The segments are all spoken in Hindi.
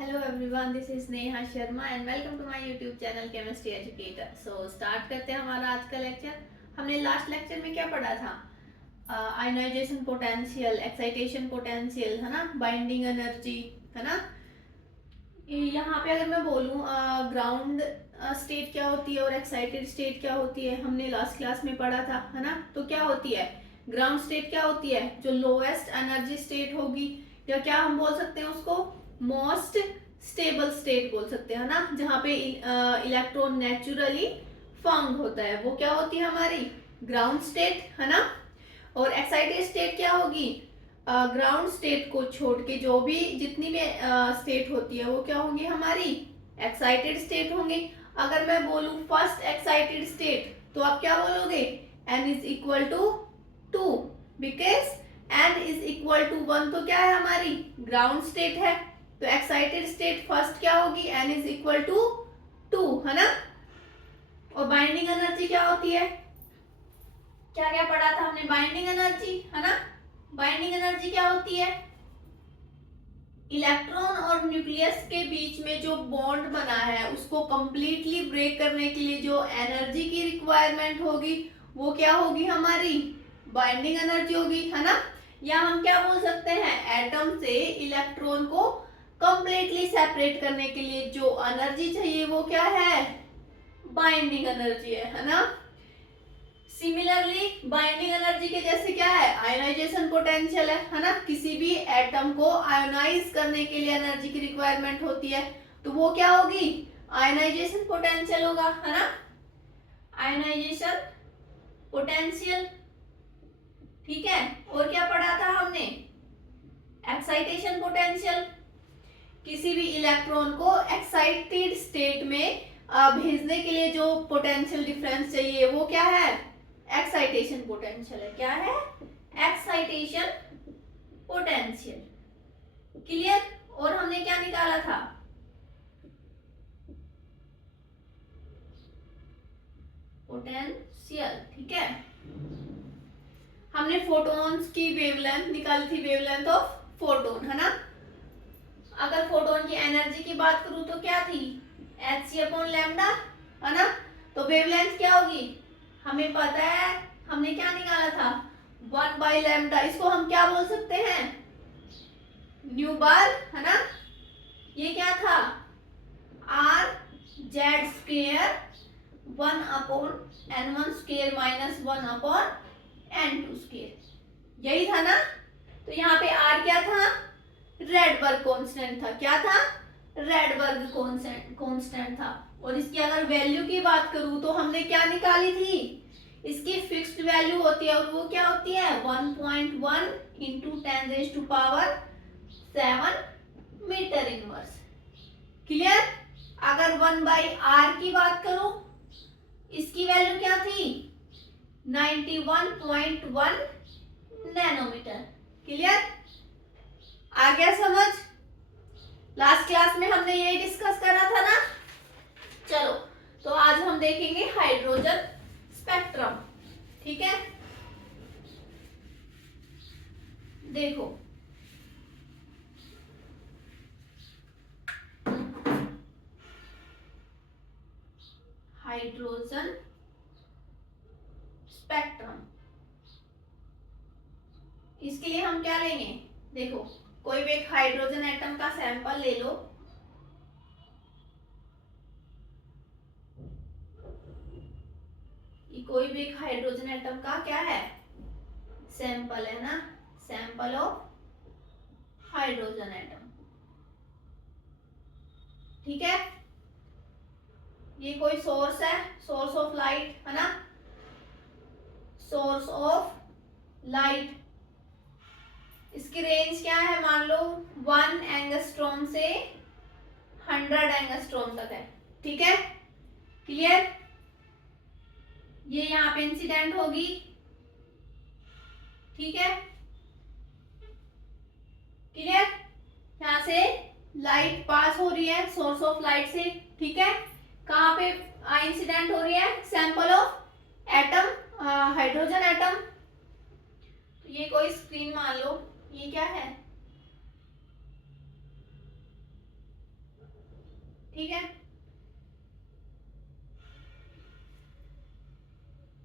Hello everyone, this is Neha Sharma and welcome to my YouTube channel Chemistry Educator. So start करते हैं हमारा आज का लेक्चर। हमने लास्ट लेक्चर में क्या पढ़ा था? आयोनाइजेशन पोटेंशियल, एक्साइटेशन पोटेंशियल, है ना, बाइंडिंग एनर्जी, है ना। यहाँ पे अगर मैं बोलूँ ग्राउंड स्टेट क्या होती है और एक्साइटेड स्टेट क्या होती है, हमने लास्ट क्लास में पढ़ा था, है ना। तो क्या होती है? ग्राउंड स्टेट क्या होती है? जो लोएस्ट एनर्जी स्टेट होगी, या क्या हम बोल सकते हैं उसको, मोस्ट स्टेबल स्टेट बोल सकते हैं, ना, जहाँ पे इलेक्ट्रॉन नेचुरली फाउंड होता है, वो क्या होती है हमारी ग्राउंड स्टेट, है ना। और एक्साइटेड स्टेट क्या होगी? ग्राउंड स्टेट को छोड़ के जो भी जितनी भी स्टेट होती है वो क्या होंगी हमारी एक्साइटेड स्टेट होंगी। अगर मैं बोलूं फर्स्ट एक्साइटेड स्टेट तो आप क्या बोलोगे? n is equal to 2, because n is equal to 1 तो क्या है हमारी ग्राउंड स्टेट है। तो एक्साइटेड स्टेट फर्स्ट क्या होगी? n इज इक्वल टू 2, है ना। और बाइंडिंग एनर्जी क्या होती है? क्या क्या पढ़ा था हमने? बाइंडिंग एनर्जी, है ना। बाइंडिंग एनर्जी क्या होती है? इलेक्ट्रॉन और न्यूक्लियस के बीच में जो बॉन्ड बना है उसको कंप्लीटली ब्रेक करने के लिए जो एनर्जी की रिक्वायरमेंट होगी वो क्या होगी हमारी बाइंडिंग एनर्जी होगी, है ना। या हम क्या बोल सकते हैं, एटम से इलेक्ट्रॉन को कंप्लीटली सेपरेट करने के लिए जो एनर्जी चाहिए वो क्या है? बाइंडिंग एनर्जी है ना। सिमिलरली बाइंडिंग एनर्जी के जैसे क्या है? आयोनाइजेशन पोटेंशियल है ना। किसी भी एटम को आयोनाइज करने के लिए एनर्जी की रिक्वायरमेंट होती है, तो वो क्या होगी? आयोनाइजेशन पोटेंशियल होगा, है ना। आयोनाइजेशन पोटेंशियल, ठीक है। और क्या पढ़ा था हमने? Excitation potential. किसी भी इलेक्ट्रॉन को एक्साइटेड स्टेट में भेजने के लिए जो पोटेंशियल डिफरेंस चाहिए वो क्या है? एक्साइटेशन पोटेंशियल है। क्या है? Excitation potential. क्लियर? और हमने क्या निकाला था? पोटेंशियल, ठीक है। हमने फोटॉन्स की वेवलेंथ निकाली थी, वेवलेंथ ऑफ फोटोन, है ना। अगर फोटोन की एनर्जी की बात करूं तो क्या थी? hc/λ, है ना। तो वेवलेंथ क्या होगी हमें पता है, हमने क्या निकाला था? 1/λ। इसको हम क्या बोल सकते हैं? न्यू बार, है ना। ये क्या था? r/z² 1/n1² माइनस 1/n2², यही था ना। तो यहाँ पे r क्या था? रेडबर्ग कांस्टेंट था। क्या था? रेडबर्ग कांस्टेंट था। और इसकी अगर वैल्यू की बात करूं तो हमने क्या निकाली थी? इसकी फिक्स्ड वैल्यू होती है, और वो क्या होती है? 1.1 इंटू 10⁻⁷ मीटर इनवर्स। क्लियर? अगर 1/r की बात करूं, इसकी वैल्यू क्या थी? 91.1 नैनोमीटर। क्लियर? आ गया समझ? लास्ट क्लास में हमने यही डिस्कस करा था ना। चलो, तो आज हम देखेंगे हाइड्रोजन स्पेक्ट्रम, ठीक है। देखो, हाइड्रोजन स्पेक्ट्रम, इसके लिए हम क्या लेंगे? देखो, कोई भी एक हाइड्रोजन एटम का सैंपल ले लो। ये कोई भी एक हाइड्रोजन एटम का क्या है? सैंपल है ना। सैंपल ऑफ हाइड्रोजन एटम, ठीक है। ये कोई सोर्स है, सोर्स ऑफ लाइट, है ना। सोर्स ऑफ लाइट, इसकी रेंज क्या है? मान लो 1 एंगस्ट्रॉम से 100 एंगस्ट्रॉम तक है, ठीक है। क्लियर? ये यहाँ पे इंसिडेंट होगी, ठीक है। क्लियर? यहाँ से लाइट पास हो रही है सोर्स ऑफ लाइट से, ठीक है। कहाँ पे इंसिडेंट हो रही है? Sample of atom, hydrogen atom. तो ये कोई स्क्रीन मान लो, ये क्या है? ठीक है,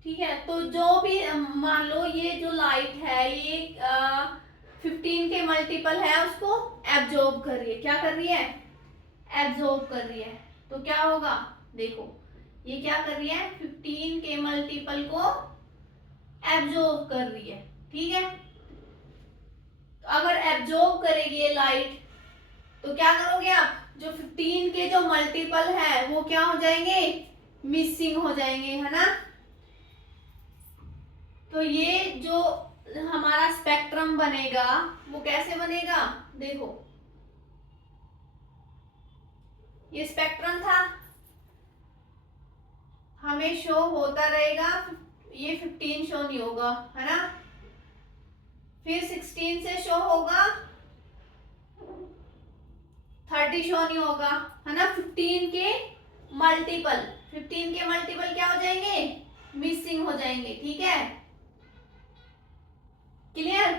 ठीक है। तो जो भी मान लो ये जो लाइट है ये 15 के मल्टीपल है, उसको एब्जॉर्ब कर रही है। क्या कर रही है? एब्जॉर्ब कर रही है। तो क्या होगा, देखो ये क्या कर रही है, 15 के मल्टीपल को एब्जॉर्ब कर रही है। ठीक है, तो अगर एब्जॉर्ब करेगी ये लाइट तो क्या करोगे आप, जो 15 के जो मल्टीपल है वो क्या हो जाएंगे, मिसिंग हो जाएंगे, है ना। तो ये जो हमारा स्पेक्ट्रम बनेगा वो कैसे बनेगा, देखो ये स्पेक्ट्रम था, हमें शो होता रहेगा, ये 15 शो नहीं होगा, है ना। फिर 16 से शो होगा, 30 शो नहीं होगा, है ना। 15 के मल्टीपल, 15 के मल्टीपल क्या हो जाएंगे, मिसिंग हो जाएंगे। ठीक है, क्लियर,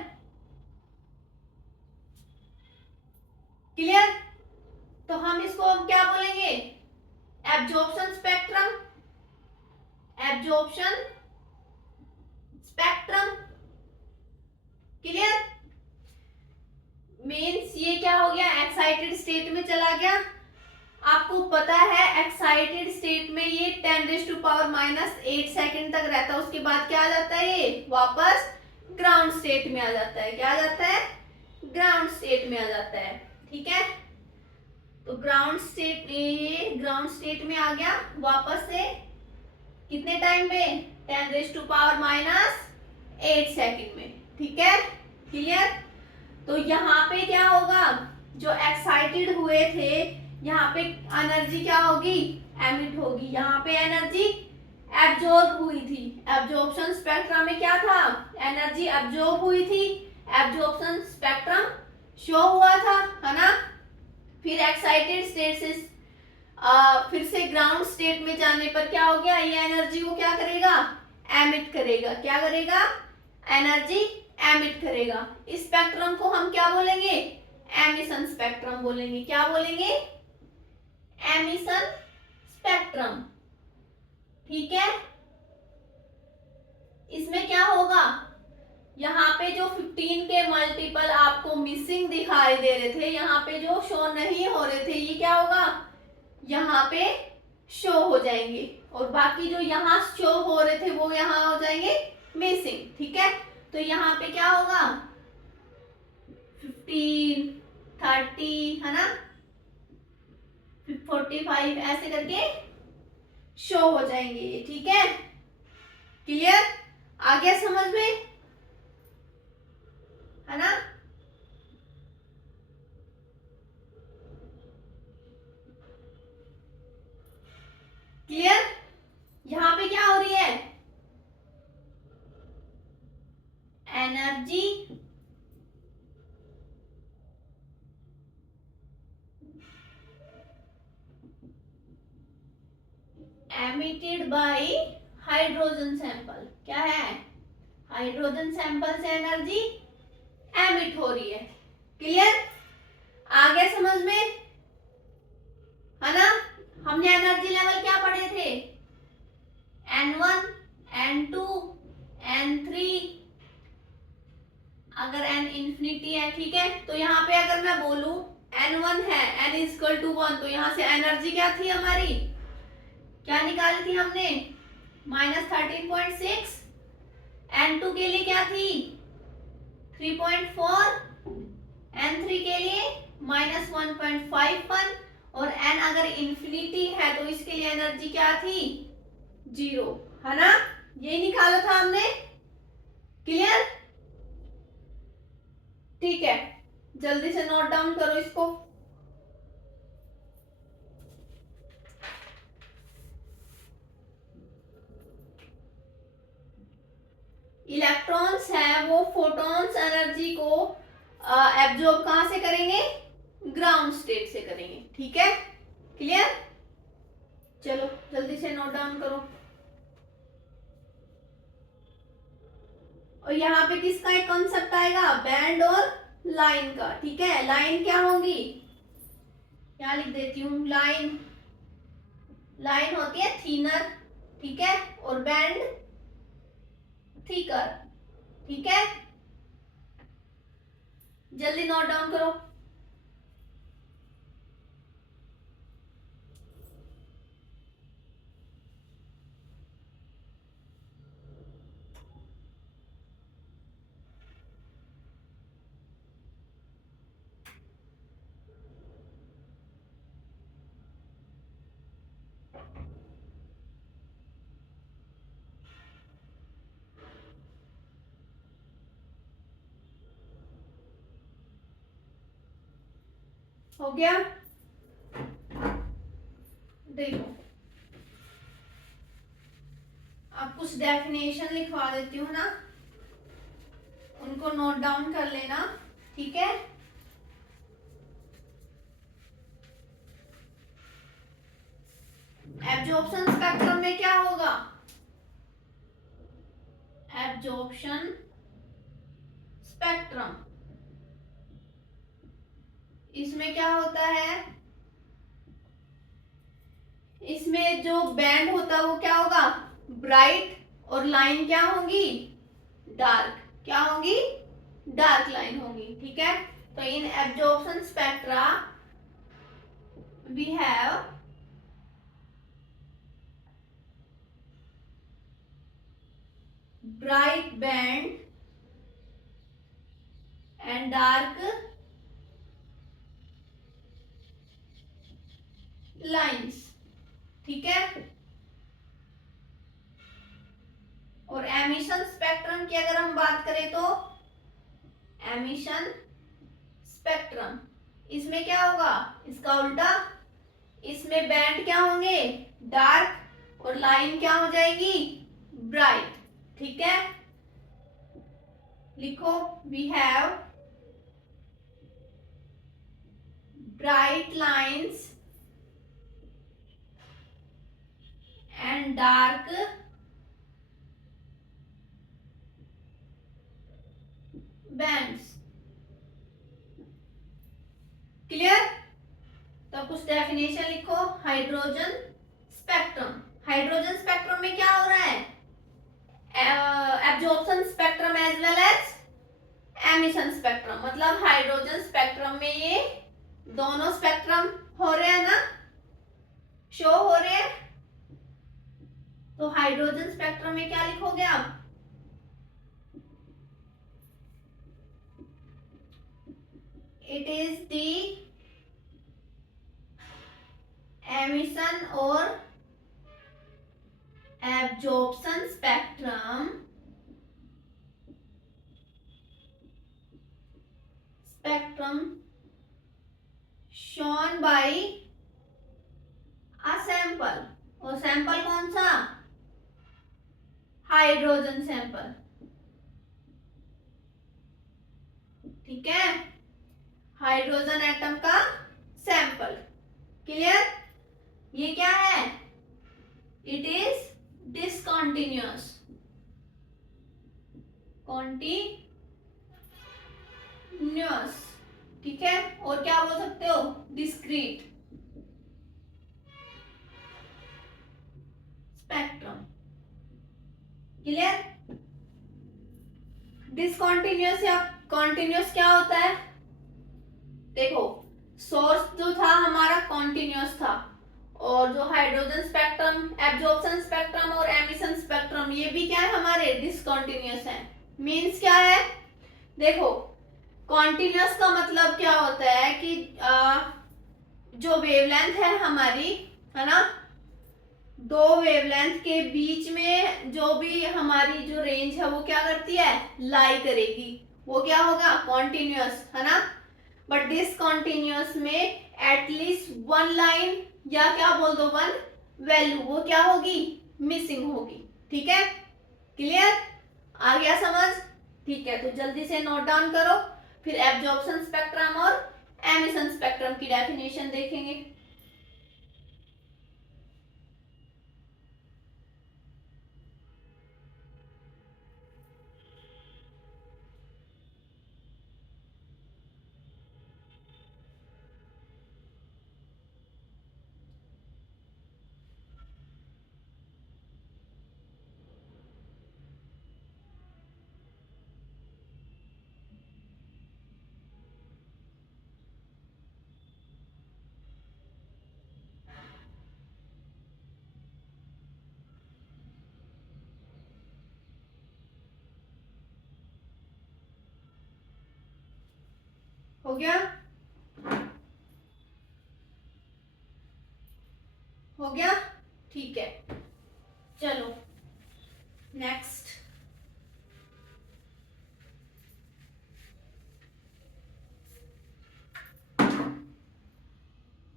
क्लियर। तो हम इसको अब क्या बोलेंगे, absorption spectrum, absorption spectrum. Clear, means ये क्या हो गया, एक्साइटेड स्टेट में चला गया। आपको पता है एक्साइटेड स्टेट में ये 10⁻⁻8 सेकंड तक रहता है, उसके बाद क्या आ जाता है, ये वापस ग्राउंड स्टेट में आ जाता है। क्या आ जाता है, ग्राउंड स्टेट में आ जाता है। ठीक है, तो ग्राउंड स्टेट, ये ग्राउंड स्टेट में आ गया वापस से, कितने टाइम पे, 10⁻⁻8 सेकंड में। ठीक है, क्लियर। तो यहाँ पे क्या होगा, जो एक्साइटेड हुए थे यहाँ पे एनर्जी क्या होगी, एमिट होगी। यहाँ पे एनर्जी एब्जॉर्ब हुई थी, एब्जॉर्प्शन स्पेक्ट्रम में क्या था, एनर्जी एब्जॉर्ब हुई थी, एब्जॉर्प्शन स्पेक्ट्रम शो हुआ था, है ना। फिर एक्साइटेड स्टेट से फिर से ग्राउंड स्टेट में जाने पर क्या हो गया, ये एनर्जी को क्या करेगा, एमिट करेगा। क्या करेगा, एनर्जी एमिट करेगा। इस स्पेक्ट्रम को हम क्या बोलेंगे, एमिशन स्पेक्ट्रम बोलेंगे। क्या बोलेंगे, एमिशन स्पेक्ट्रम। ठीक है, इसमें क्या होगा, यहाँ पे जो 15 के मल्टीपल आपको मिसिंग दिखाई दे रहे थे, यहाँ पे जो शो नहीं हो रहे थे, ये क्या होगा, यहाँ पे शो हो जाएंगे, और बाकी जो यहाँ शो हो रहे थे वो यहाँ हो जाएंगे मिसिंग। ठीक है, तो यहाँ पे क्या होगा, 15, 30, है ना, 45 ऐसे करके शो हो जाएंगे। ठीक है, क्लियर, आ गया समझ में, है ना। क्लियर, यहां पे क्या हो रही है, energy emitted by hydrogen sample. क्या है, हाइड्रोजन सैंपल से एनर्जी एमिट हो रही है। क्लियर, आ गया समझ में, है ना। हमने एनर्जी लेवल क्या पढ़े थे, N1, N2, N3, अगर n इंफिनिटी है। ठीक है, तो यहाँ पे अगर मैं बोलूं N1 है, n=1, तो यहाँ से एनर्जी क्या थी हमारी, क्या निकाली थी हमने, -13.6। N2 के लिए क्या थी, 3.4, N3 के लिए -1.51, और n अगर इंफिनिटी है तो इसके लिए एनर्जी क्या थी, 0, है ना। ये निकाला था हमने। क्लियर, ठीक है, जल्दी से नोट डाउन करो इसको। इलेक्ट्रॉन्स है वो फोटॉन्स एनर्जी को एब्जॉर्ब कहां से करेंगे, ग्राउंड स्टेट से करेंगे। ठीक है, क्लियर, चलो जल्दी से नोट डाउन करो। और यहाँ पे किसका एक कॉन्सेप्ट आएगा, बैंड और लाइन का। ठीक है, लाइन क्या होगी, यहाँ लिख देती हूँ लाइन, लाइन होती है थिनर, ठीक है, और बैंड थिकर, ठीक है, जल्दी नोट डाउन करो। हो गया? देखो अब कुछ डेफिनेशन लिखवा देती हूँ ना, उनको नोट डाउन कर लेना, ठीक है। एब्जॉर्प्शन स्पेक्ट्रम में क्या होगा? एब्जॉर्प्शन स्पेक्ट्रम, इसमें क्या होता है, इसमें जो बैंड होता है वो क्या होगा? ब्राइट, और लाइन क्या होंगी? डार्क। क्या होंगी? डार्क लाइन होंगी, ठीक है। तो in absorption spectra we have bright band and dark lines, ठीक है। और एमिशन स्पेक्ट्रम की अगर हम बात करें तो एमिशन स्पेक्ट्रम, इसमें क्या होगा? इसका उल्टा, इसमें बैंड क्या होंगे? डार्क, और लाइन क्या हो जाएगी? ब्राइट, ठीक है। लिखो we have bright lines and dark bands. Clear? तो कुछ डेफिनेशन लिखो। हाइड्रोजन स्पेक्ट्रम, हाइड्रोजन स्पेक्ट्रम में क्या हो रहा है? Absorption spectrum as well as emission spectrum, मतलब हाइड्रोजन स्पेक्ट्रम में ये दोनों स्पेक्ट्रम हो रहे हैं ना, शो हो रहे हैं। तो हाइड्रोजन स्पेक्ट्रम में क्या लिखोगे आप? इट इज द एमिशन और absorption spectrum shown by a sample, और सैंपल कौन सा? हाइड्रोजन सैंपल, ठीक है, हाइड्रोजन एटम का सैंपल। क्लियर? ये क्या है? इट इज डिसकंटिन्यूअस, कॉन्टिन्यूअस, ठीक है। और क्या बोल सकते हो? Discrete spectrum. क्लियर? डिसकंटिन्यूअस या कॉन्टिन्यूअस क्या होता है? देखो सोर्स जो था हमारा कॉन्टिन्यूअस था, और जो हाइड्रोजन स्पेक्ट्रम, एब्जॉर्प्शन स्पेक्ट्रम और एमिशन स्पेक्ट्रम, ये भी क्या है? हमारे डिसकंटिन्यूअस है। मींस क्या है? देखो कॉन्टिन्यूअस का मतलब क्या होता है कि जो वेवलेंथ है हमारी, है ना, दो वेवलेंथ के बीच में जो भी हमारी जो रेंज है वो क्या करती है? लाई करेगी, वो क्या होगा? कॉन्टिन्यूअस, है ना। बट डिसकंटिन्यूअस में एटलीस्ट वन लाइन या क्या बोल दो, वन वैल्यू, वो क्या होगी? मिसिंग होगी, ठीक है। क्लियर? आ गया समझ? ठीक है, तो जल्दी से नोट डाउन करो, फिर एब्जॉर्प्शन स्पेक्ट्रम और एमिशन स्पेक्ट्रम की डेफिनेशन देखेंगे। हो गया? हो गया, ठीक है। चलो नेक्स्ट,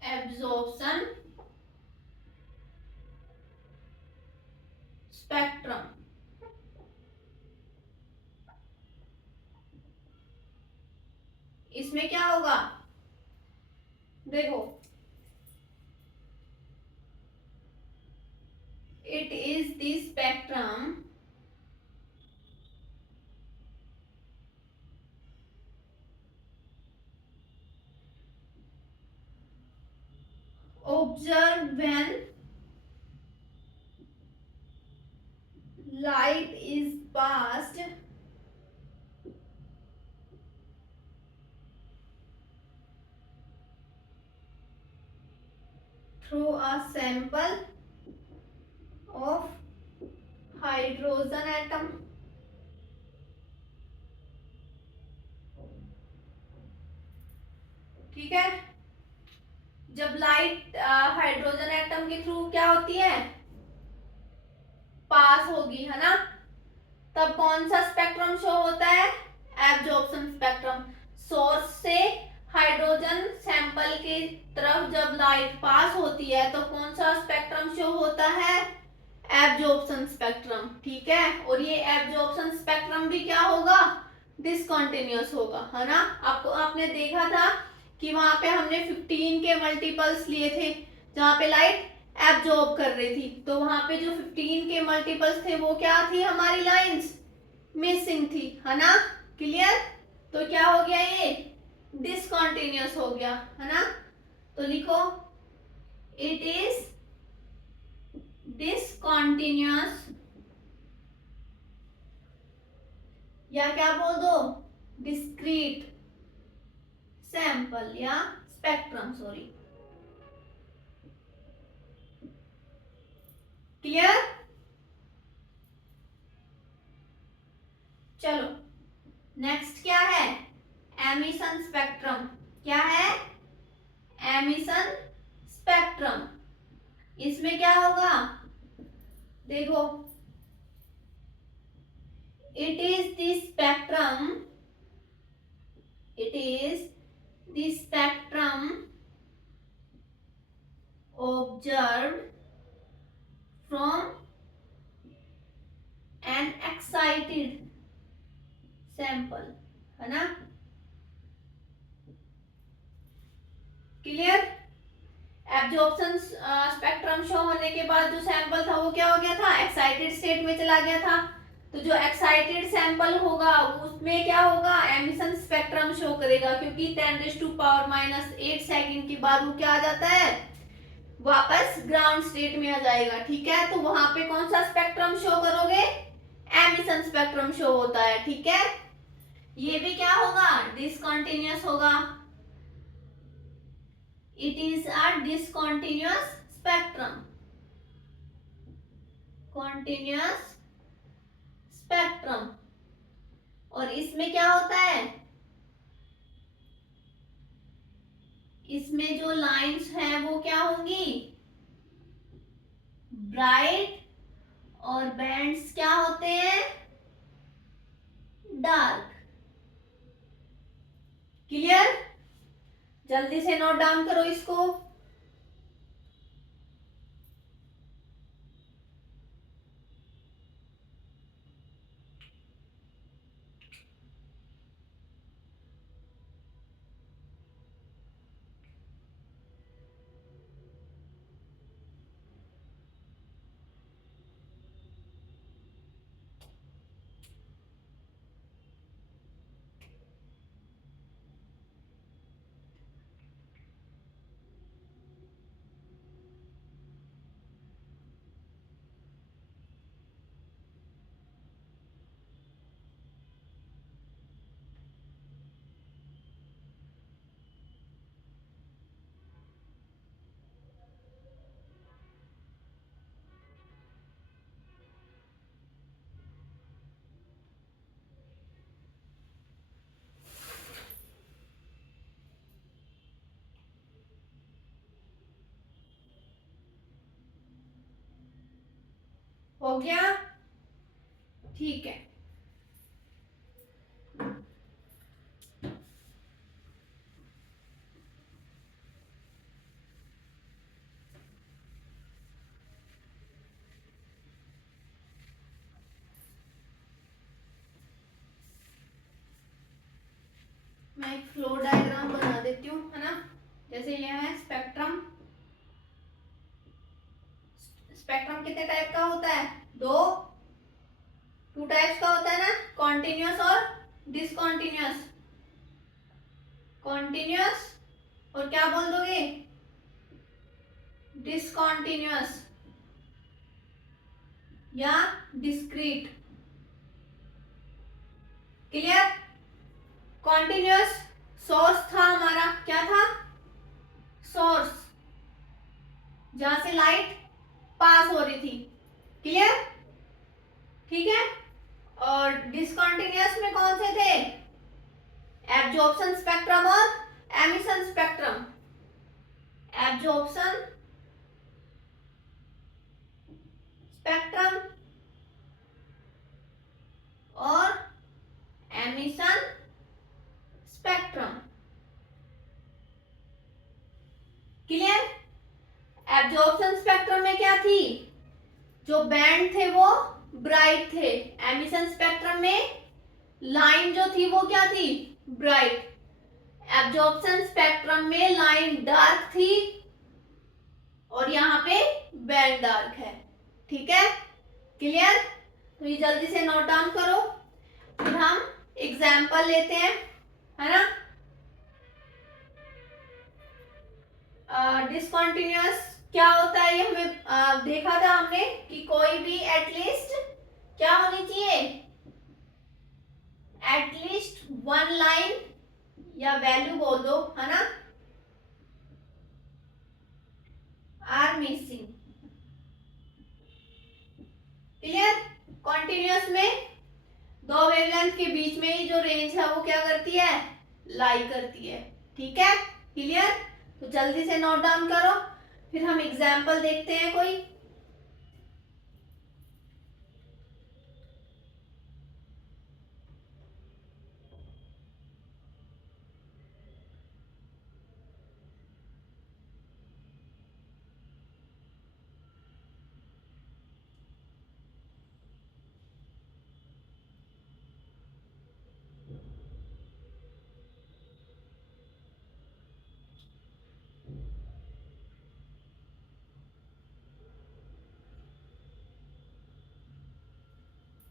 एब्जॉर्प्शन स्पेक्ट्रम। इसमें क्या होगा, देखो, it is the spectrum observed when light is passed through a sample of hydrogen atom। ठीक है, जब लाइट हाइड्रोजन एटम के थ्रू क्या होती है, पास होगी, है ना, तब कौन सा स्पेक्ट्रम शो होता है, एब्जॉर्प्शन स्पेक्ट्रम। सोर्स से हाइड्रोजन सैंपल की तरफ जब लाइट पास होती है तो कौन सा स्पेक्ट्रम शो होता है, एब्जॉर्प्शन स्पेक्ट्रम। ठीक है, और ये एब्जॉर्प्शन स्पेक्ट्रम भी क्या होगा, डिसकंटिन्यूअस होगा, है ना। आपको आपने देखा था कि वहां पे हमने 15 के मल्टीपल्स लिए थे जहां पे लाइट एब्जॉर्ब कर रही थी, तो वहां पे जो 15 के मल्टीपल्स थे वो क्या थी, हमारी लाइंस मिसिंग थी, है ना। क्लियर, तो क्या हो गया, ये डिसकंटिन्यूअस हो गया, है ना। तो लिखो, इट इज डिसकंटिन्यूअस, या क्या बोल दो, डिस्क्रीट सैंपल या स्पेक्ट्रम, सॉरी। क्लियर, चलो नेक्स्ट क्या है, एमिशन स्पेक्ट्रम। क्या है, एमिशन स्पेक्ट्रम। इसमें क्या होगा, देखो, it is the spectrum, it is the spectrum observed from an excited sample, है ना। क्लियर, एब्जॉर्प्शन स्पेक्ट्रम शो होने के बाद जो सैंपल था वो क्या हो गया था, एक्साइटेड स्टेट में चला गया था। तो जो एक्साइटेड सैंपल होगा उसमें क्या होगा, एमिशन स्पेक्ट्रम शो करेगा, क्योंकि 10⁻⁻8 सेकंड के बाद वो क्या आ जाता है, वापस ग्राउंड स्टेट में आ जाएगा। ठीक है, तो वहां पे कौन सा स्पेक्ट्रम शो करोगे, एमिशन स्पेक्ट्रम शो होता है। ठीक है, ये भी क्या होगा, डिसकंटिन्यूअस होगा। It is a discontinuous spectrum, continuous spectrum. और इसमें क्या होता है, इसमें जो लाइंस हैं वो क्या होंगी, ब्राइट, और बैंड्स क्या होते हैं, डार्क। क्लियर, जल्दी से नोट डाउन करो इसको। हो गया, ठीक है। मैं एक फ्लो डायग्राम बना देती हूँ, है ना। जैसे यह है स्पेक्ट्रम। स्पेक्ट्रम कितने टाइप का होता है? टू टाइप्स का होता है ना, कॉन्टिन्यूअस और डिसकॉन्टिन्यूअस। कॉन्टिन्यूअस और क्या बोल दोगे? डिसकॉन्टिन्यूअस या डिस्क्रीट। क्लियर? कॉन्टिन्यूअस सोर्स था हमारा, क्या था? सोर्स, जहां से लाइट पास हो रही थी। क्लियर? ठीक है। और डिसकंटिन्यूअस में कौन से थे? एब्जॉर्प्शन स्पेक्ट्रम और एमिशन स्पेक्ट्रम। एब्जॉर्प्शन स्पेक्ट्रम और emission spectrum. Clear? Absorption spectrum में क्या थी? जो बैंड थे वो ब्राइट थे। एमिशन स्पेक्ट्रम में लाइन जो थी वो क्या थी? ब्राइट। एब्जॉर्प्शन स्पेक्ट्रम में लाइन डार्क थी और यहाँ पे बैंड डार्क है। ठीक है, क्लियर? तो ये जल्दी से नोट डाउन करो, फिर हम एग्जाम्पल लेते हैं, है ना। डिसकंटिन्यूअस क्या होता है, ये हमें देखा था हमने कि कोई भी एटलीस्ट क्या होनी चाहिए? एटलीस्ट वन लाइन या वैल्यू बोल दो, है ना, आर मिसिंग। क्लियर? कॉन्टिन्यूअस में दो वेवलेंथ के बीच में ही जो रेंज है वो क्या करती है? लाई करती है। ठीक है, क्लियर? तो जल्दी से नोट डाउन करो, फिर हम एग्जाम्पल देखते हैं कोई।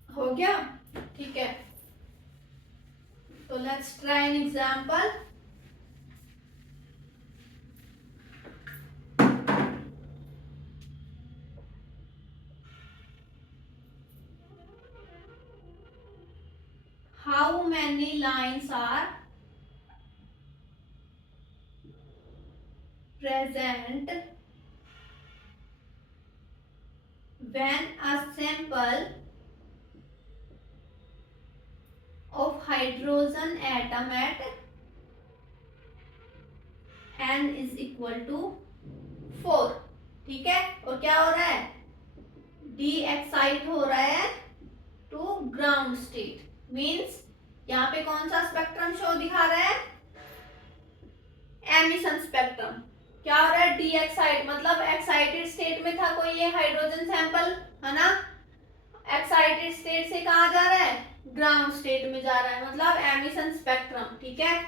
हो गया, ठीक है। तो let's try an example. How many lines are present when a sample of hydrogen atom at n is equal to 4? ठीक है, और क्या हो रहा है? डी एक्साइट हो रहा है टू ग्राउंड स्टेट। मींस यहाँ पे कौन सा स्पेक्ट्रम शो दिखा रहा है? Emission spectrum. क्या हो रहा है? डी एक्साइट मतलब एक्साइटेड स्टेट में था कोई ये हाइड्रोजन सैंपल, है ना। एक्साइटेड स्टेट से कहा जा रहा है? ग्राउंड स्टेट में जा रहा है, मतलब एमिशन स्पेक्ट्रम। ठीक है,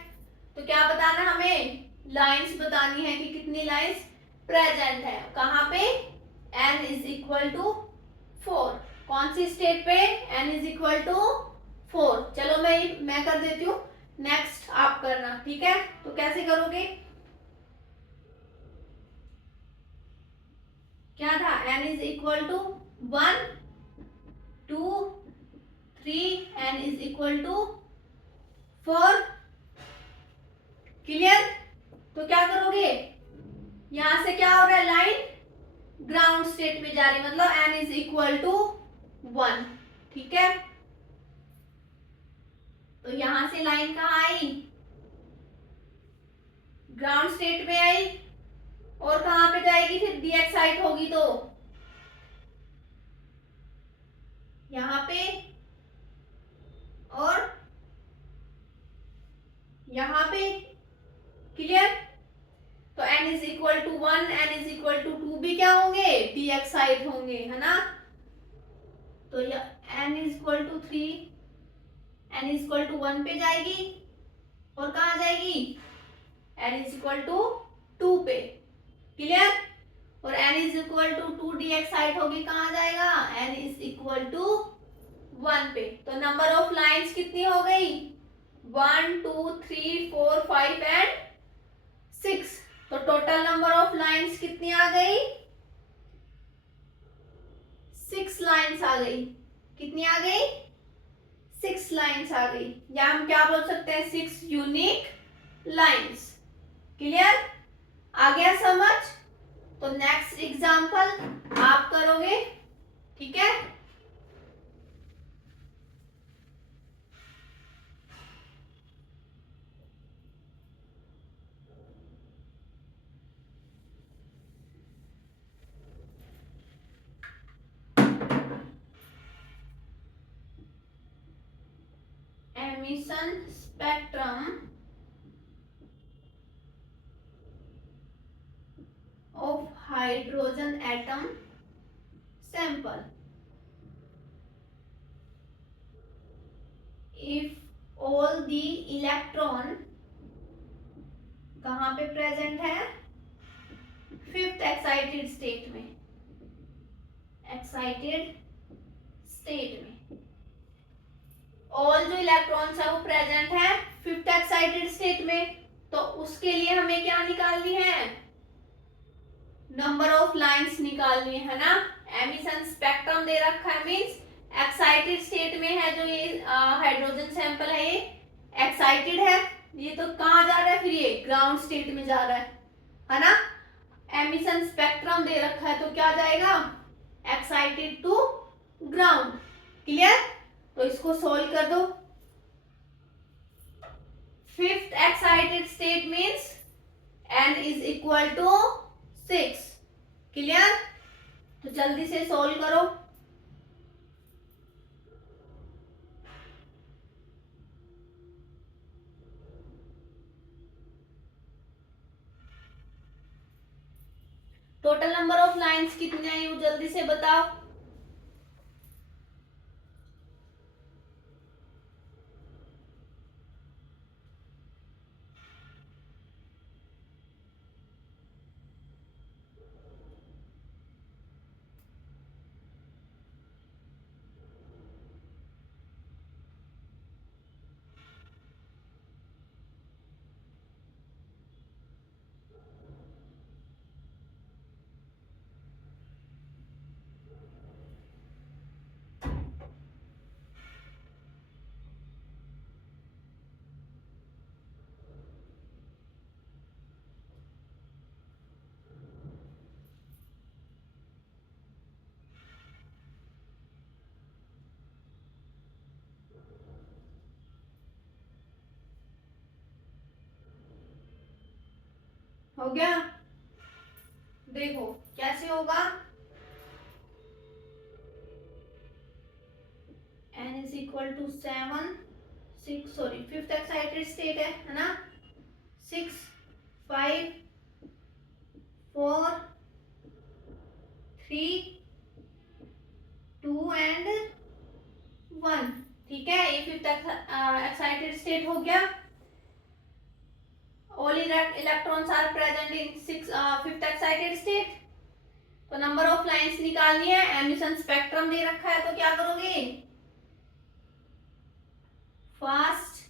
तो क्या बताना हमें? लाइंस बतानी है कि कितनी लाइंस प्रेजेंट है, कहाँ पे? n is equal to 4। कौन सी स्टेट पे? n is equal to 4। चलो मैं कर देती हूँ, नेक्स्ट आप करना। ठीक है, तो कैसे करोगे? क्या था? n is equal to 1 2 3, n is equal to 4। Clear? तो क्या करोगे? यहां से क्या हो रहा है? लाइन ग्राउंड स्टेट में जा रही, मतलब n इज इक्वल टू 1। ठीक है, तो यहां से लाइन कहाँ आई? ग्राउंड स्टेट में आई, और कहां पे जाएगी फिर? डी एक्साइट होगी तो यहाँ पे और यहाँ पे। क्लियर? तो n is equal to 1, n is equal to 2 भी क्या होंगे, dx साइड होंगे, है ना। तो ये n is equal to 3, n is equal to 1 पे जाएगी और कहाँ जाएगी, n इज इक्वल टू 2 पे। क्लियर? और n is equal to 2 dx side होगी, कहाँ जाएगा, n इज इक्वल टू 1 पे। तो नंबर ऑफ लाइंस कितनी हो गई, 1 2 3 4 5 एंड 6। तो टोटल नंबर ऑफ लाइंस कितनी आ गई, 6 लाइंस आ गई। कितनी आ गई, 6 लाइंस आ गई, या हम क्या बोल सकते हैं, 6 यूनिक लाइंस। क्लियर? आ गया समझ? तो नेक्स्ट एग्जांपल आप करोगे, ठीक है। Emission spectrum of hydrogen atom sample if all the electron कहाँ पे प्रेजेंट है, फिफ्थ एक्साइटेड स्टेट में, एक्साइटेड स्टेट में ऑल जो इलेक्ट्रॉन्स है वो प्रेजेंट है फिफ्थ एक्साइटेड स्टेट में। तो उसके लिए हमें क्या निकालनी है, नंबर ऑफ लाइंस निकालनी है ना। एमिशन स्पेक्ट्रम दे रखा है, मींस एक्साइटेड स्टेट में है जो ये हाइड्रोजन सैंपल है, ये एक्साइटेड है। ये तो कहाँ जा रहा है फिर, ये ग्राउंड स्टेट में जा रहा है ना। एमिशन स्पेक्ट्रम दे रखा है तो क्या जाएगा, एक्साइटेड टू ग्राउंड। क्लियर? तो इसको सोल्व कर दो। Fifth excited state means n is equal to 6। Clear? तो जल्दी से सोल्व करो। टोटल नंबर ऑफ लाइंस कितने हैं वो जल्दी से बताओ। हो गया? देखो कैसे होगा, n is equal to 7 6 sorry fifth excited state है ना। 6 5 4 3 2 एंड 1। ठीक है, ये फिफ्थ एक्साइटेड स्टेट हो गया। All electrons are present in fifth excited state. तो नंबर ऑफ लाइंस निकालनी है, एमिशन स्पेक्ट्रम दे रखा है तो क्या करोगे, फास्ट,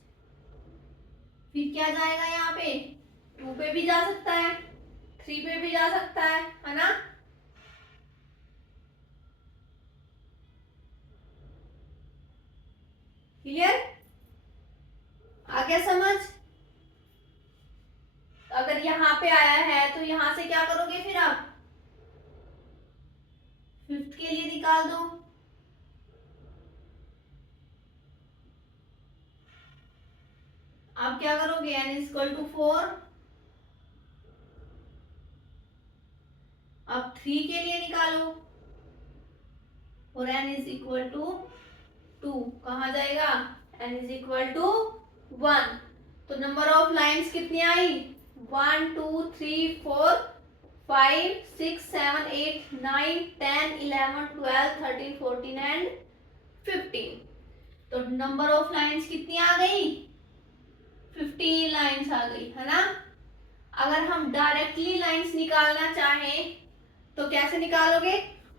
फिर क्या जाएगा यहाँ पे, 2 पे भी जा सकता है, 3 पे भी जा सकता है ना। क्लियर? आ गया समझ? अगर यहाँ पे आया है तो यहाँ से क्या करोगे फिर आप, फिफ्थ के लिए निकाल दो। आप क्या करोगे, n इज इक्वल टू 4। अब 3 के लिए निकालो और n इज इक्वल टू 2 कहाँ जाएगा, n इज इक्वल टू 1। तो नंबर ऑफ लाइंस कितनी आई, 1 2 3 4 5 6 7 8 9 10 11 12 13 14 एंड 15। तो नंबर ऑफ लाइंस कितनी आ गई, 15 लाइंस आ गई है ना। अगर हम डायरेक्टली लाइंस निकालना चाहें तो कैसे निकालोगे,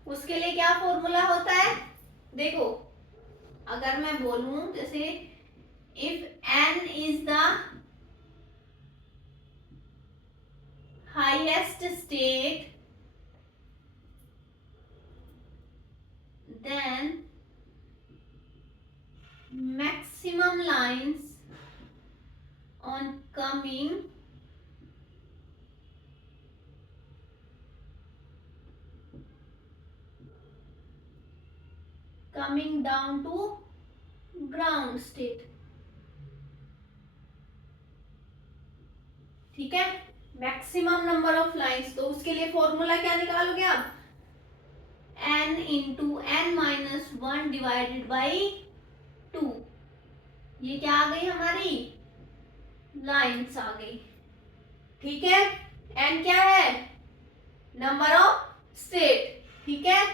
उसके लिए क्या फॉर्मूला होता है, देखो अगर मैं बोलूं जैसे if n is the highest state then maximum lines on coming down to ground state, ठीक है, मैक्सिमम नंबर ऑफ लाइंस। तो उसके लिए फॉर्मूला क्या निकालोगे आप, n into n minus 1 divided by 2। ये क्या आ गई हमारी, लाइंस आ गई, ठीक है। n क्या है, नंबर ऑफ स्टेट, ठीक है।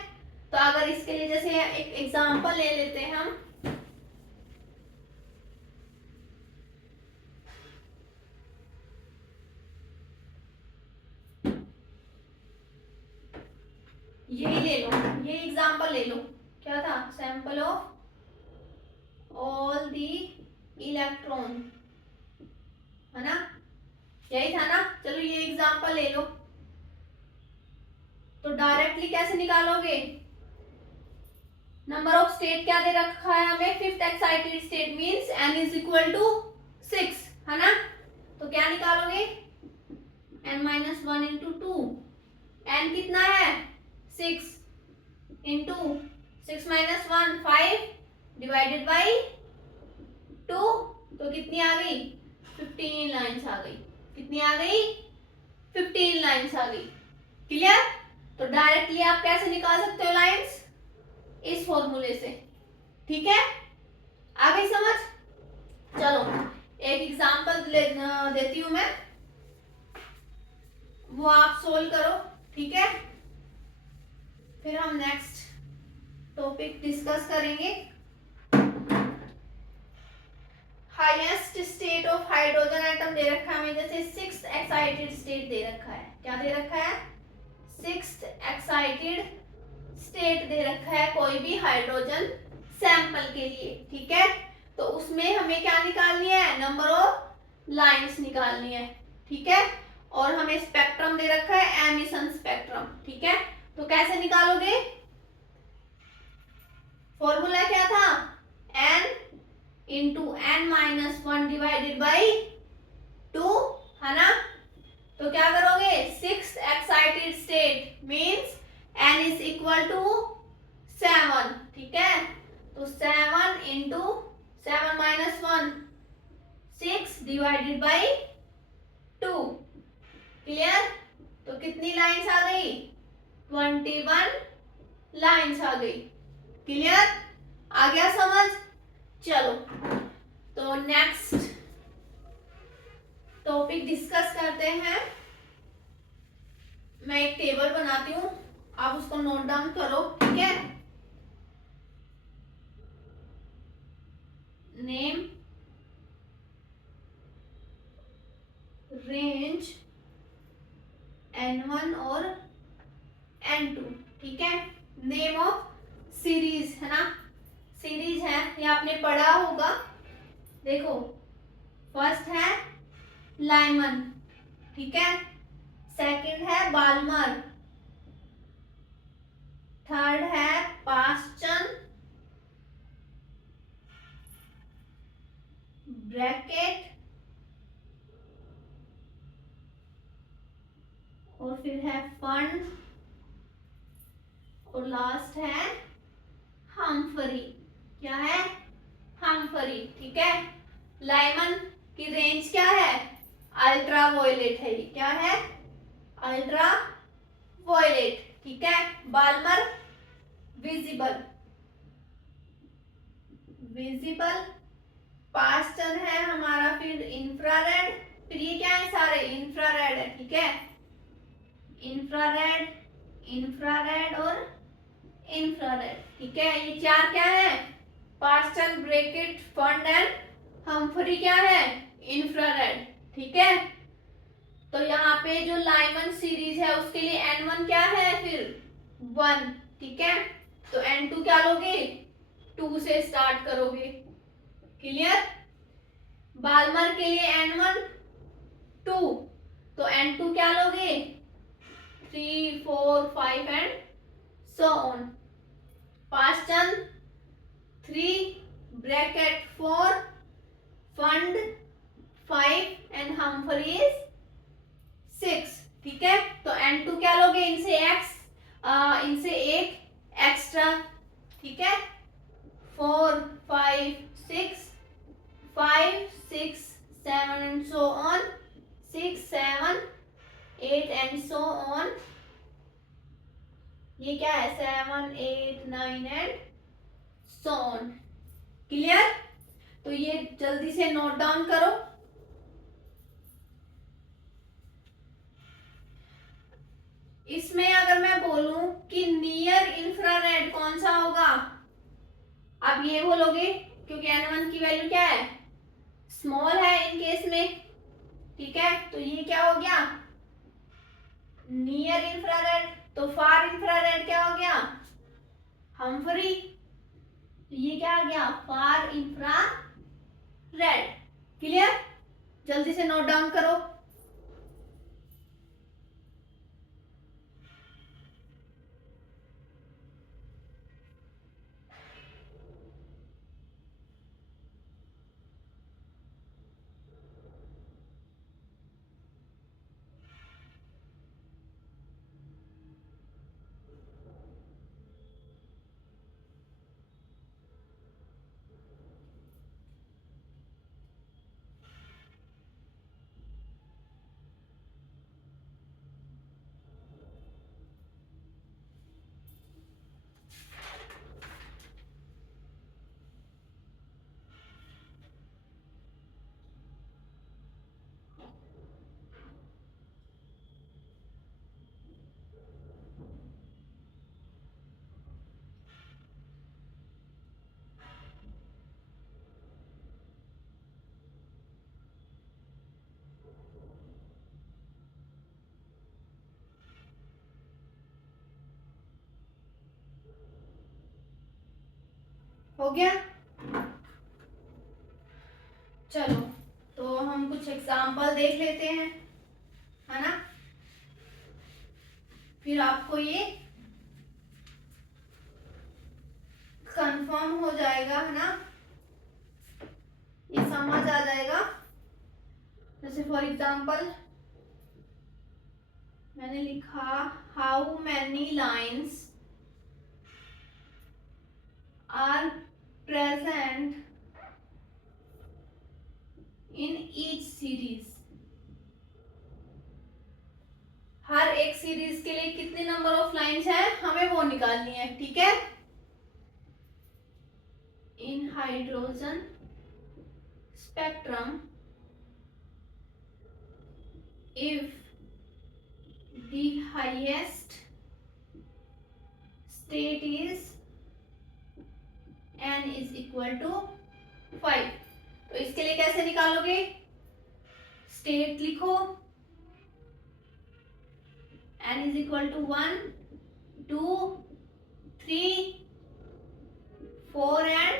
तो अगर इसके लिए जैसे एक एग्जांपल ले लेते हैं हम, यही ले लो, ये एग्जांपल ले लो, क्या था, sample of all the electron, है ना, यही था ना। चलो ये एग्जांपल ले लो। तो डायरेक्टली कैसे निकालोगे, नंबर ऑफ स्टेट क्या दे रखा है हमें, fifth excited state means n is equal to 6, है ना। तो क्या निकालोगे, n माइनस 1 इंटू 2, n कितना है 6 इंटू 6 माइनस 1 5 डिवाइडेड बाई 2, तो कितनी आ गई, 15 लाइंस आ गई, कितनी आ गई, 15 लाइंस आ गई, क्लियर। तो डायरेक्टली आप कैसे निकाल सकते हो लाइंस, इस फॉर्मूले से, ठीक है, आ गई समझ। चलो एक एग्जांपल देती हूं मैं, वो आप सोल्व करो, ठीक है, फिर हम नेक्स्ट टॉपिक डिस्कस करेंगे। Highest state of hydrogen atom दे रखा है हमें, जैसे सिक्स्थ एक्साइटेड स्टेट दे रखा है, क्या दे रखा है, सिक्स्थ एक्साइटेड स्टेट दे रखा है कोई भी हाइड्रोजन सैंपल के लिए, ठीक है। तो उसमें हमें क्या निकालनी है, नंबर ऑफ लाइंस निकालनी है, ठीक है। और हमें स्पेक्ट्रम दे रखा है एमिशन स्पेक्ट्रम, ठीक है। तो कैसे निकालोगे, फॉर्मूला क्या था, n into n minus 1 divided by 2, है ना। तो क्या करोगे, six excited state means n is equal to 7, ठीक है। तो 7 into 7 minus 1 6 divided by 2, clear. तो कितनी लाइंस आ गई, 21 लाइंस आ गई, क्लियर, आ गया समझ। चलो तो नेक्स्ट टॉपिक डिस्कस करते हैं। मैं एक टेबल बनाती हूँ, आप उसको नोट डाउन करो, ठीक है। नेम, रेंज n1 और n2, ठीक है। नेम ऑफ सीरीज, है ना, सीरीज है, ये आपने पढ़ा होगा, देखो फर्स्ट है लाइमन, ठीक है, सेकंड है बाल्मर, थर्ड है पास्चन, ब्रैकेट, और फिर है फंड, और लास्ट है हम्फरी, क्या है, हम्फरी, ठीक है। लाइमन की रेंज क्या है, अल्ट्रा वॉयलेट है, ये क्या है, अल्ट्रा वॉयलेट, ठीक है। Balmer visible, visible, Paschen है हमारा, फिर इंफ्रारेड, फिर ये क्या है, सारे इंफ्रारेड है, ठीक है, इंफ्रारेड, इंफ्रारेड और इंफ्रारेड, ठीक है। ये चार क्या है, Paschen, bracket, fund and Humphry क्या है, इंफ्रारेड, ठीक है। तो यहाँ पे जो लाइमन सीरीज है उसके लिए N1 क्या है, फिर 1, ठीक है। तो N2 क्या लोगे, 2 से स्टार्ट करोगे, क्लियर। बाल्मर के लिए N1 2, तो N2 क्या लोगे, 3 4 5 and so on. Paschen 3 Brackett 4 Pfund 5 and Humphreys 6, ठीक है। तो N2 क्या लोगे, इनसे एक एक्स्ट्रा, ठीक है, 4 5 6 5 6 7 and so on, 6 7 8 and so on. ये क्या है, 7 8 9 एंड सो ऑन, क्लियर। तो ये जल्दी से नोट डाउन करो। इसमें अगर मैं बोलूं कि नियर इंफ्रारेड कौन सा होगा, आप ये बोलोगे, क्योंकि N1 की वैल्यू क्या है, स्मॉल है इन केस में, ठीक है। तो ये क्या हो गया, नियर इंफ्रारेड। तो फार इंफ्रारेड क्या हो गया, हम्फ्री। ये क्या आ गया, फार इंफ्रारेड, क्लियर। जल्दी से नोट डाउन करो। हो गया, चलो तो हम कुछ एग्जाम्पल देख लेते हैं, है ना, फिर आपको ये कंफर्म हो जाएगा, है ना, ये समझ आ जाएगा। जैसे फॉर एग्जाम्पल मैंने लिखा, how many lines are present in each series. हर एक सीरीज के लिए कितने नंबर ऑफ लाइन्स है, हमें वो निकालनी है, ठीक है। In hydrogen spectrum if the highest state is n is equal to 5, तो इसके लिए कैसे निकालोगे, स्टेट लिखो, n is equal to 1 2 3 4 and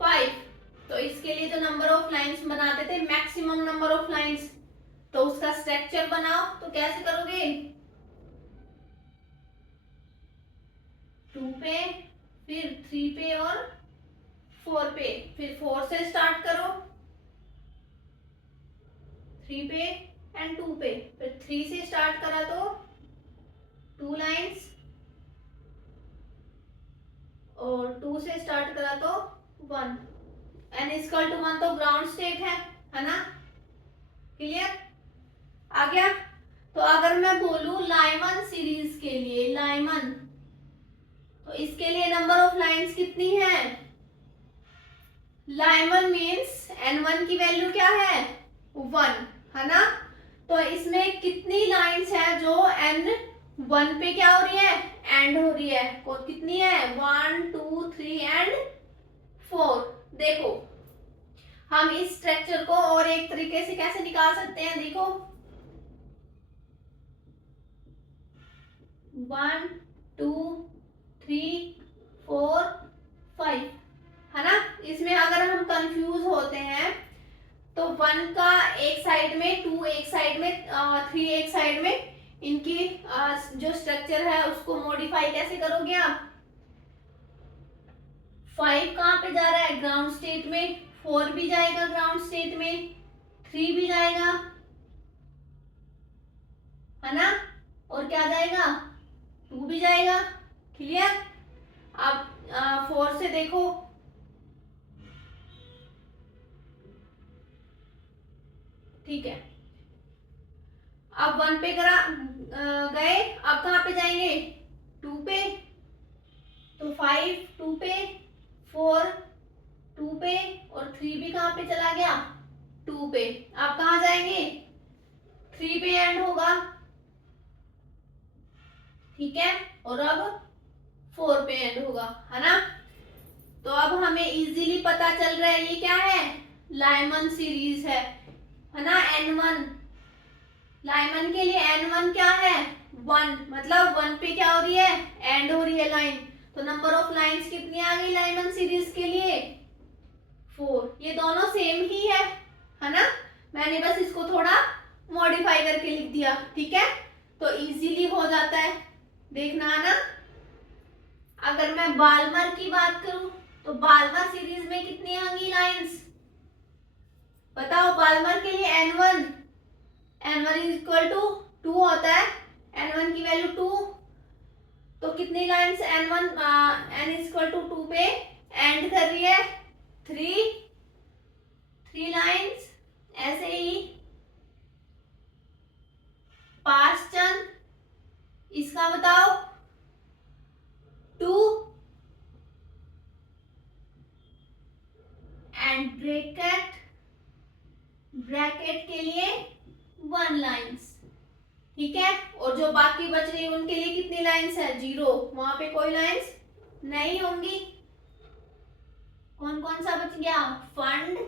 5। तो इसके लिए जो नंबर ऑफ लाइंस बनाते थे, मैक्सिमम नंबर ऑफ लाइंस, तो उसका स्ट्रक्चर बनाओ। तो कैसे करोगे, 2 पे, फिर 3 पे और 4 पे, फिर 4 से स्टार्ट करो, 3 पे एंड 2 पे, फिर 3 से स्टार्ट करा तो 2 लाइंस, और 2 से स्टार्ट करा तो 1। n इक्वल टू 1 तो ग्राउंड स्टेट है ना, क्लियर, आ गया। तो अगर मैं बोलूं लाइमन सीरीज के लिए, लाइमन, तो इसके लिए नंबर ऑफ लाइंस कितनी है, लाइमन मीन्स N1 की वैल्यू क्या है 1, है ना। तो इसमें कितनी लाइंस है जो N1 पे क्या हो रही है एंड हो रही है, कितनी है 1 2 3 एंड 4। देखो हम इस स्ट्रक्चर को और एक तरीके से कैसे निकाल सकते हैं, देखो 1 2 3 4 5, है ना। इसमें अगर हम कंफ्यूज होते हैं तो 1 का एक साइड में, 2 एक साइड में, 3 एक साइड में, इनकी जो स्ट्रक्चर है उसको मॉडिफाई कैसे करोगे आप। 5 कहाँ पे जा रहा है ग्राउंड स्टेट में, 4 भी जाएगा ग्राउंड स्टेट में, 3 भी जाएगा, है ना, और क्या जाएगा 2 भी जाएगा। क्लियर। अब 4 से देखो, ठीक है। अब 1 पे गए, अब कहाँ पे जाएंगे 2 पे, तो 5 2 पे, 4 2 पे, और 3 भी कहाँ पे चला गया 2 पे। अब कहाँ जाएंगे 3 पे एंड होगा, ठीक है, और अब 4 पे एंड होगा, है ना। तो अब हमें इजीली पता चल रहा है ये क्या है लाइमन सीरीज है ना। N1 लाइमन के लिए N1 क्या है 1, मतलब 1 पे क्या हो रही है एंड हो रही है लाइन। तो नंबर ऑफ लाइंस कितनी आ गई लाइमन सीरीज के लिए 4। ये दोनों सेम ही है ना। मैंने बस इसको थोड़ा मॉडिफाई करके लिख दिया, ठीक है। तो इजीली हो जाता है, देखना है ना। अगर मैं बाल्मर की बात करूं तो बाल्मर सीरीज में कितनी होंगी लाइंस बताओ। बाल्मर के लिए N1 इज इक्वल टू 2 होता है, N1 की वैल्यू 2, तो कितनी lines N is equal to 2 पे एंड कर रही है 3 लाइंस। ऐसे ही 5 चंद, इसका बताओ 2 एंड ब्रैकेट के लिए 1 लाइंस, ठीक है। और जो बाकी बच रही उनके लिए कितनी लाइंस है 0, वहां पे कोई लाइंस नहीं होंगी। कौन कौन सा बच गया फंड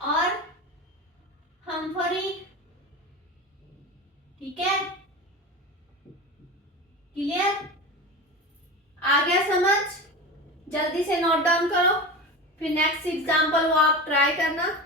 और हम्फरी, ठीक है। क्लियर, आ गया समझ। जल्दी से नोट डाउन करो, फिर नेक्स्ट एग्जांपल वो आप ट्राई करना।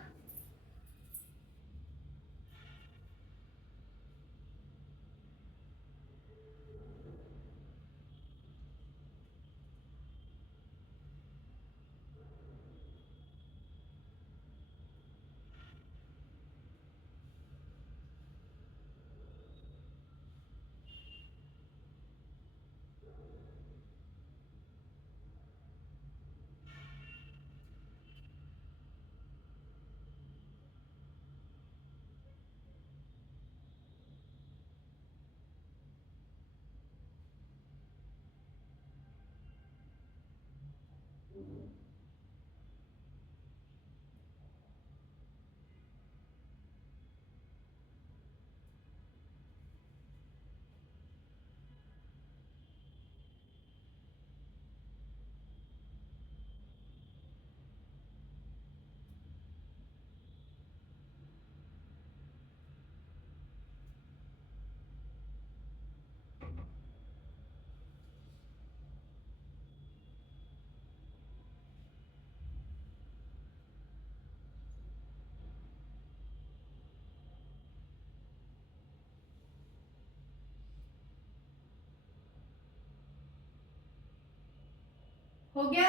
हो गया,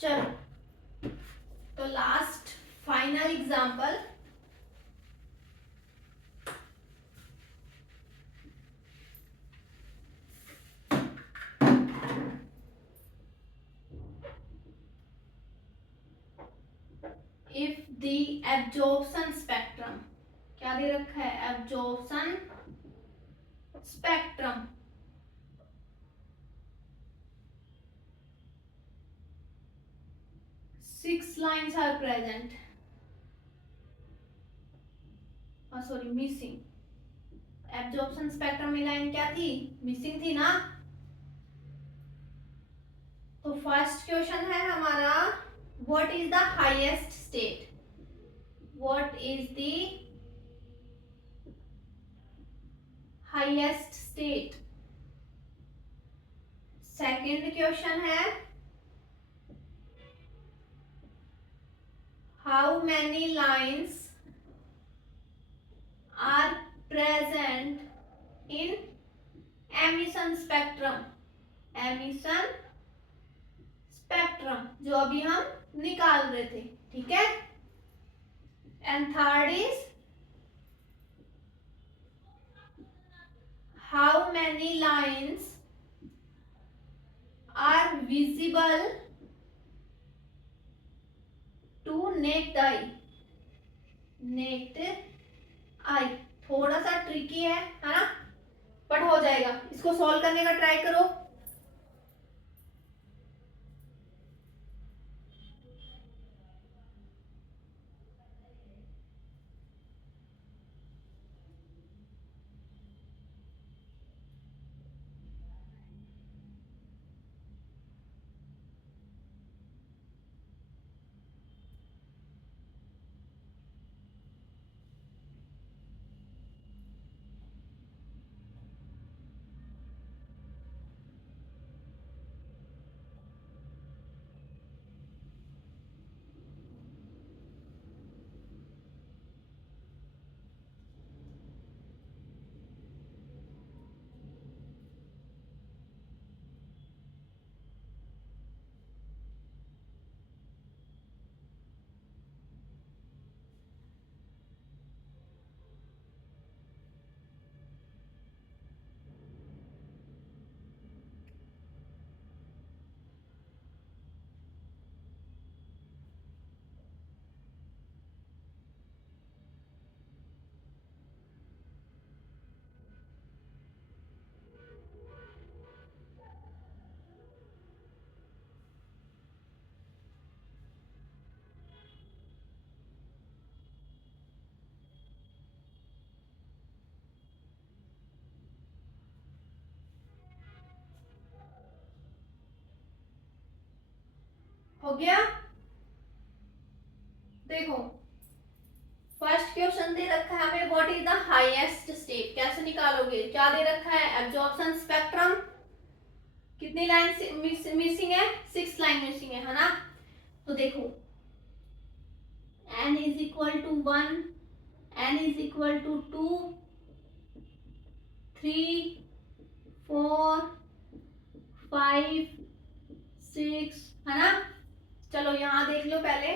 चलो तो last final example. If the absorption spectrum, क्या दे रखा है absorption spectrum, 6 lines are present, sorry missing, absorption spectrum में लाइन क्या थी, मिसिंग थी ना। तो फर्स्ट क्वेश्चन है हमारा, what is the highest state, what is the highest state. Second question है, how many lines are present in emission spectrum, emission spectrum जो अभी हम निकाल रहे थे, ठीक है। And third is, how many lines are visible to naked eye, naked eye. थोड़ा सा ट्रिकी है ना, बट हो जाएगा। इसको सॉल्व करने का ट्राई करो। हो गया। देखो फर्स्ट क्वेश्चन दे रखा है हमें, what is the highest state, कैसे निकालोगे। क्या दे रखा है, एब्जॉर्प्शन स्पेक्ट्रम, कितनी लाइन मिसिंग है, 6 लाइन मिसिंग है ना। तो देखो n is equal to 1, n is equal to 2, 3, 4, 5, 6 है ना। चलो यहां देख लो पहले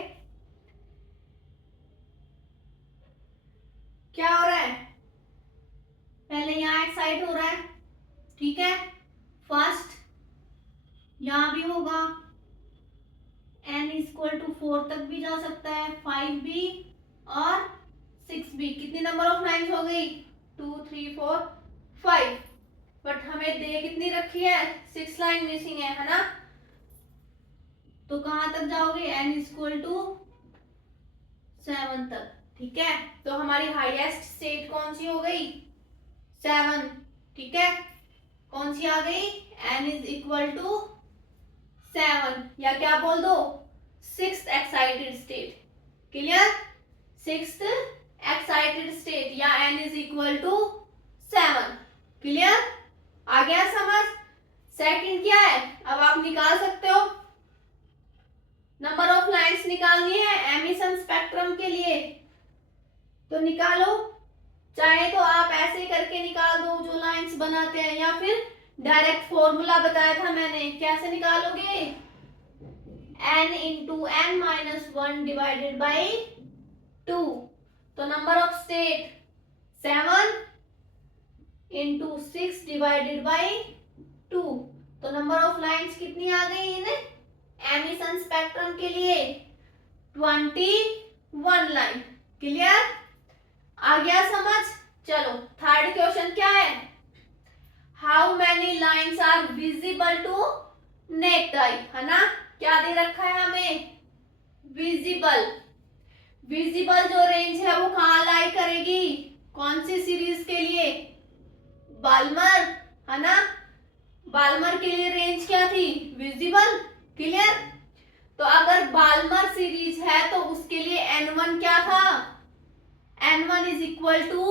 क्या हो रहा है। पहले यहां एक्साइट हो रहा है, ठीक है। फर्स्ट यहां भी होगा, n इक्वल टू 4 तक भी जा सकता है, 5 भी और 6 भी। कितनी नंबर ऑफ लाइन्स हो गई, 2, 3, 4, 5। बट हमें दे कितनी रखी है, 6 लाइन मिसिंग है ना। तो कहां तक जाओगे, n इक्वल टू 7 तक, ठीक है। तो हमारी हाईएस्ट स्टेट कौन सी हो गई, 7, ठीक है। कौन सी आ गई, n इज इक्वल टू 7, या क्या बोल दो, 6th excited state. Clear, 6th excited state, या n is equal to 7। Clear, आ गया समझ। सेकंड क्या है, अब आप निकाल सकते हो, नंबर ऑफ लाइंस निकालनी है एमिशन स्पेक्ट्रम के लिए, तो निकालो। चाहे तो आप ऐसे करके निकाल दो जो लाइंस बनाते हैं, या फिर डायरेक्ट फॉर्मूला बताया था मैंने, कैसे निकालोगे, n into n minus 1 divided by 2। तो number of state 7 into 6 divided by 2। तो नंबर ऑफ लाइंस कितनी आ गई इन्हें एमिशन स्पेक्ट्रम के लिए, 21 लाइन। क्लियर, आ गया समझ। चलो थर्ड क्वेश्चन क्या है, how many lines are visible to naked eye, है ना। क्या दे रखा है हमें, विजिबल, विजिबल जो रेंज है वो कहाँ लाई करेगी, कौन सी सीरीज के लिए, बाल्मर, है ना। बाल्मर के लिए रेंज क्या थी, विजिबल, क्लियर। तो अगर बाल्मर सीरीज है तो उसके लिए n1 क्या था, n1 इज इक्वल टू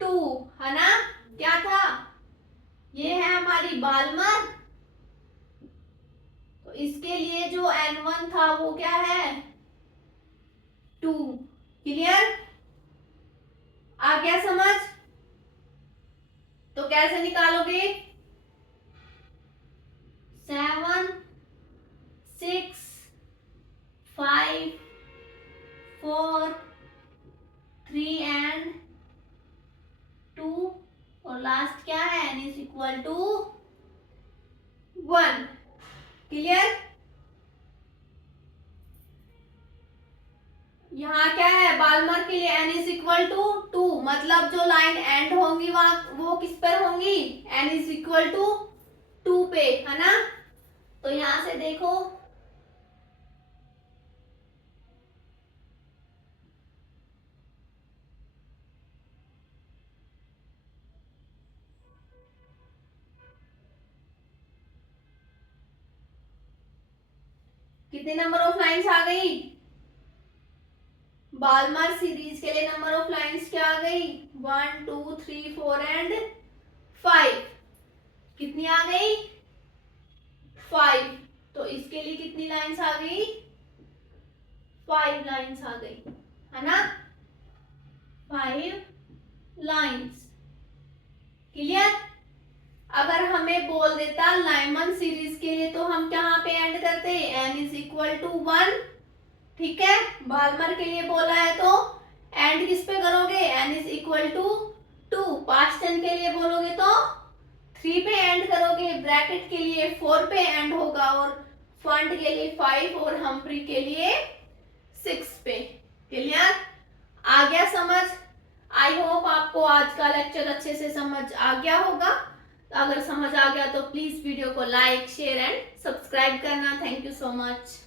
2, है ना, क्या था, ये है हमारी बाल्मर। तो इसके लिए जो n1 था वो क्या है, 2, क्लियर, आ गया समझ। तो कैसे निकालोगे, 7 6 5 4 3 एंड 2 और लास्ट क्या है, n is equal to 1, clear. यहाँ क्या है, बाल्मर के लिए n इज इक्वल टू 2, मतलब जो लाइन एंड होंगी वहां वो किस पर होंगी, n इज इक्वल टू 2 पे, है ना। तो यहां से देखो, कितने नंबर ऑफ लाइंस आ गई, बाल्मर सीरीज के लिए नंबर ऑफ लाइंस क्या आ गई, 1 2 3 4 एंड 5, कितनी आ गई, 5। तो इसके लिए कितनी लाइंस आ गई, 5 लाइंस आ गई, है ना, 5 लाइंस, क्लियर। अगर हमें बोल देता लाइमन सीरीज के लिए तो हम कहाँ पे एंड करते, n इज इक्वल टू 1, ठीक है। बाल्मर के लिए बोला है तो एंड किस पे करोगे, n is equal to 2, Paschen के लिए बोलोगे तो 3 पे एंड करोगे, ब्रैकेट के लिए 4 पे एंड होगा, और फंड के लिए 5 और हम्प्री के लिए 6 पे, क्लियर, आ गया समझ। आई होप आपको आज का लेक्चर अच्छे से समझ आ गया होगा। अगर समझ आ गया तो प्लीज वीडियो को लाइक शेयर एंड सब्सक्राइब करना। Thank you so much.